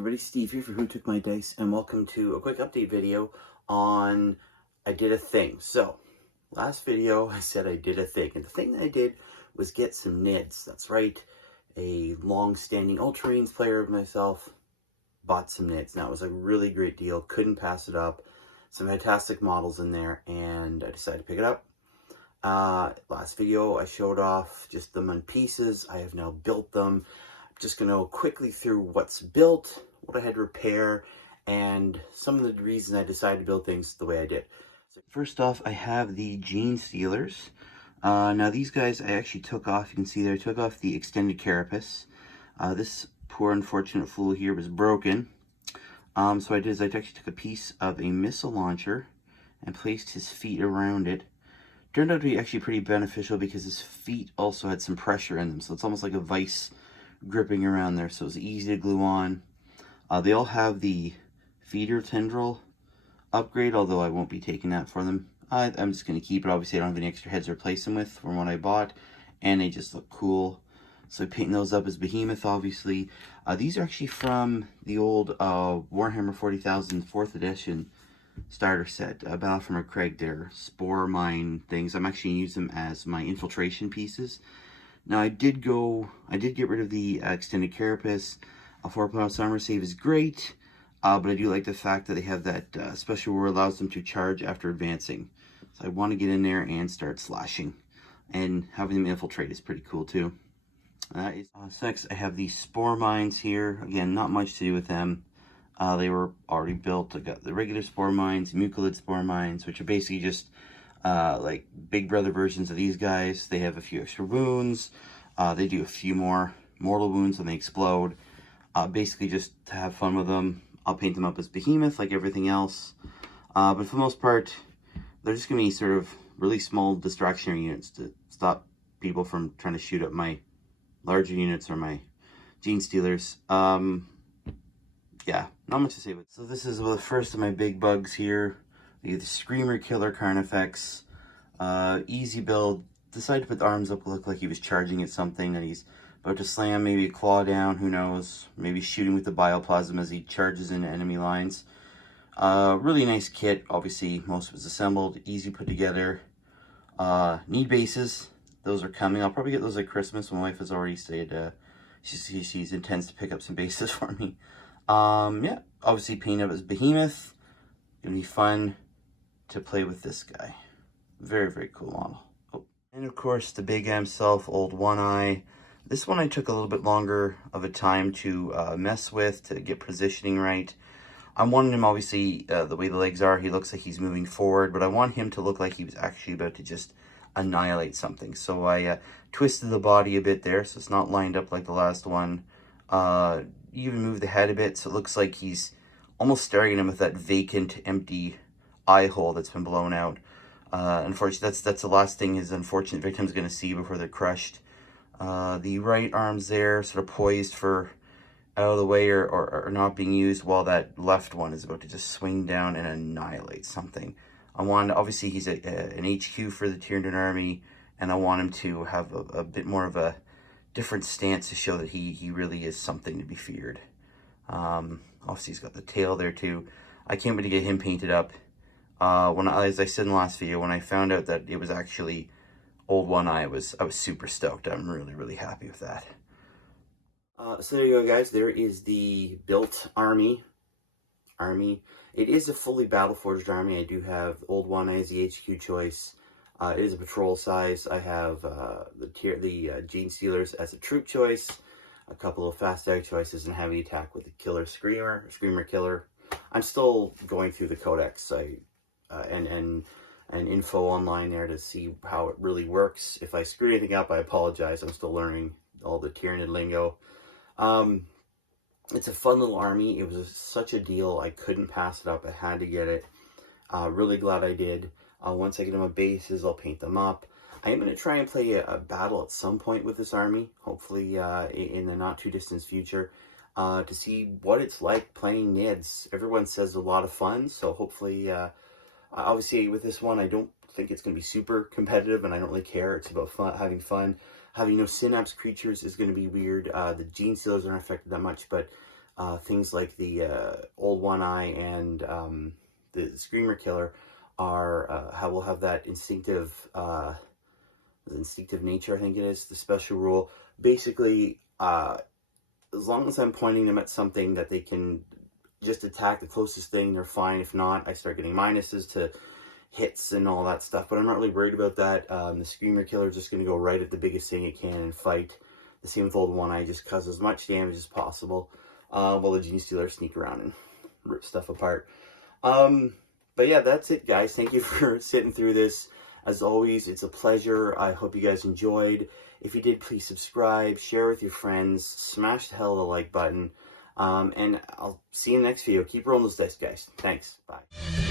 everybody, Steve here for Who Took My Dice, and welcome to a quick update video on I did a thing. So, last video I said I did a thing, and the thing that I did was get some NIDs. That's right, a long-standing Ultramarines player of myself bought some NIDs. Now, it was a really great deal, couldn't pass it up. Some fantastic models in there, and I decided to pick it up. Last video I showed off just them in pieces. I have now built them. Just going to quickly through what's built, what I had to repair, and some of the reasons I decided to build things the way I did. So first off, I have the Gene Stealers. Now these guys I actually took off. You can see there I took off the extended carapace. This poor unfortunate fool here was broken. So what I did is I actually took a piece of a missile launcher and placed his feet around it. Turned out to be actually pretty beneficial because his feet also had some pressure in them, so it's almost like a vice gripping around there, so it's easy to glue on. They all have the feeder tendril upgrade, although I won't be taking that for them. I'm just going to keep it. Obviously, I don't have any extra heads to replace them with from what I bought, and they just look cool. So painting those up as Behemoth, obviously. These are actually from the old Warhammer 40,000 4th edition starter set, Battle from Craig. They're spore mine things. I'm actually using them as my infiltration pieces. Now I did get rid of the extended carapace. A 4+ armor save is great, but I do like the fact that they have that special where allows them to charge after advancing. So I want to get in there and start slashing, and having them infiltrate is pretty cool too. Next, I have these spore mines here. Again, not much to do with them. They were already built. I got the regular spore mines, mucilid spore mines, which are basically just like Big Brother versions of these guys. They have a few extra wounds. They do a few more mortal wounds when they explode. Basically just to have fun with them. I'll paint them up as Behemoth like everything else. But for the most part, they're just going to be sort of really small distractionary units to stop people from trying to shoot at my larger units or my Gene Stealers. Yeah, not much to say about it. So this is the first of my big bugs here. The Screamer Killer Carnifex. Easy build. Decided to put the arms up, look like he was charging at something that he's about to slam, maybe a claw down, who knows. Maybe shooting with the bioplasm as he charges into enemy lines. Really nice kit. Obviously, most of it's assembled. Easy put together. Need bases. Those are coming. I'll probably get those at Christmas. My wife has already said she intends to pick up some bases for me. Yeah, obviously paint up as Behemoth. Gonna be fun to play with this guy. Very, very cool model. Oh. And of course, the big himself, Old One Eye. This one I took a little bit longer of a time to mess with, to get positioning right. I'm wanting him, obviously, the way the legs are, he looks like he's moving forward, but I want him to look like he was actually about to just annihilate something. So I twisted the body a bit there, so it's not lined up like the last one. Even moved the head a bit, so it looks like he's almost staring at him with that vacant, empty eye hole that's been blown out. Unfortunately, that's the last thing his unfortunate victim's going to see before they're crushed. The right arm's there, sort of poised for out of the way or not being used, while that left one is about to just swing down and annihilate something. I want, obviously, he's an HQ for the Tyranian army, and I want him to have a bit more of a different stance to show that he really is something to be feared. Obviously, he's got the tail there too. I can't wait to get him painted up. As I said in the last video, when I found out that it was actually Old One Eye, I was super stoked. I'm really, really happy with that. So there you go, guys. There is the built army. It is a fully battle-forged army. I do have Old One Eye as the HQ choice. It is a patrol size. I have the Gene Stealers as a troop choice, a couple of fast ag choices, and heavy attack with the Killer Screamer Killer. I'm still going through the codex and info online there to see how it really works. If I screw anything up, I apologize. I'm still learning all the Tyranid lingo. It's a fun little army. It was such a deal. I couldn't pass it up. I had to get it. Really glad I did. Once I get them on bases, I'll paint them up. I am going to try and play a battle at some point with this army, hopefully in the not too distant future, to see what it's like playing NIDs. Everyone says a lot of fun, so hopefully, obviously with this one, I don't think it's going to be super competitive, and I don't really care. It's about having fun. Having no synapse creatures is going to be weird. The Gene Stealers aren't affected that much, but things like the Old One Eye and the Screamer Killer are will have that instinctive nature, I think it is, the special rule. Basically, as long as I'm pointing them at something that they can just attack the closest thing, they're fine. If not, I start getting minuses to hits and all that stuff, but I'm not really worried about that. The Screamer Killer is just going to go right at the biggest thing it can and fight. The same with Old One Eye, just cause as much damage as possible, while the Gene Stealers sneak around and rip stuff apart. But yeah, that's it, guys. Thank you for sitting through this. As always, it's a pleasure. I hope you guys enjoyed. If you did, please subscribe, share with your friends, smash the hell of the like button, and I'll see you in the next video. Keep rolling those dice, guys. Thanks. Bye.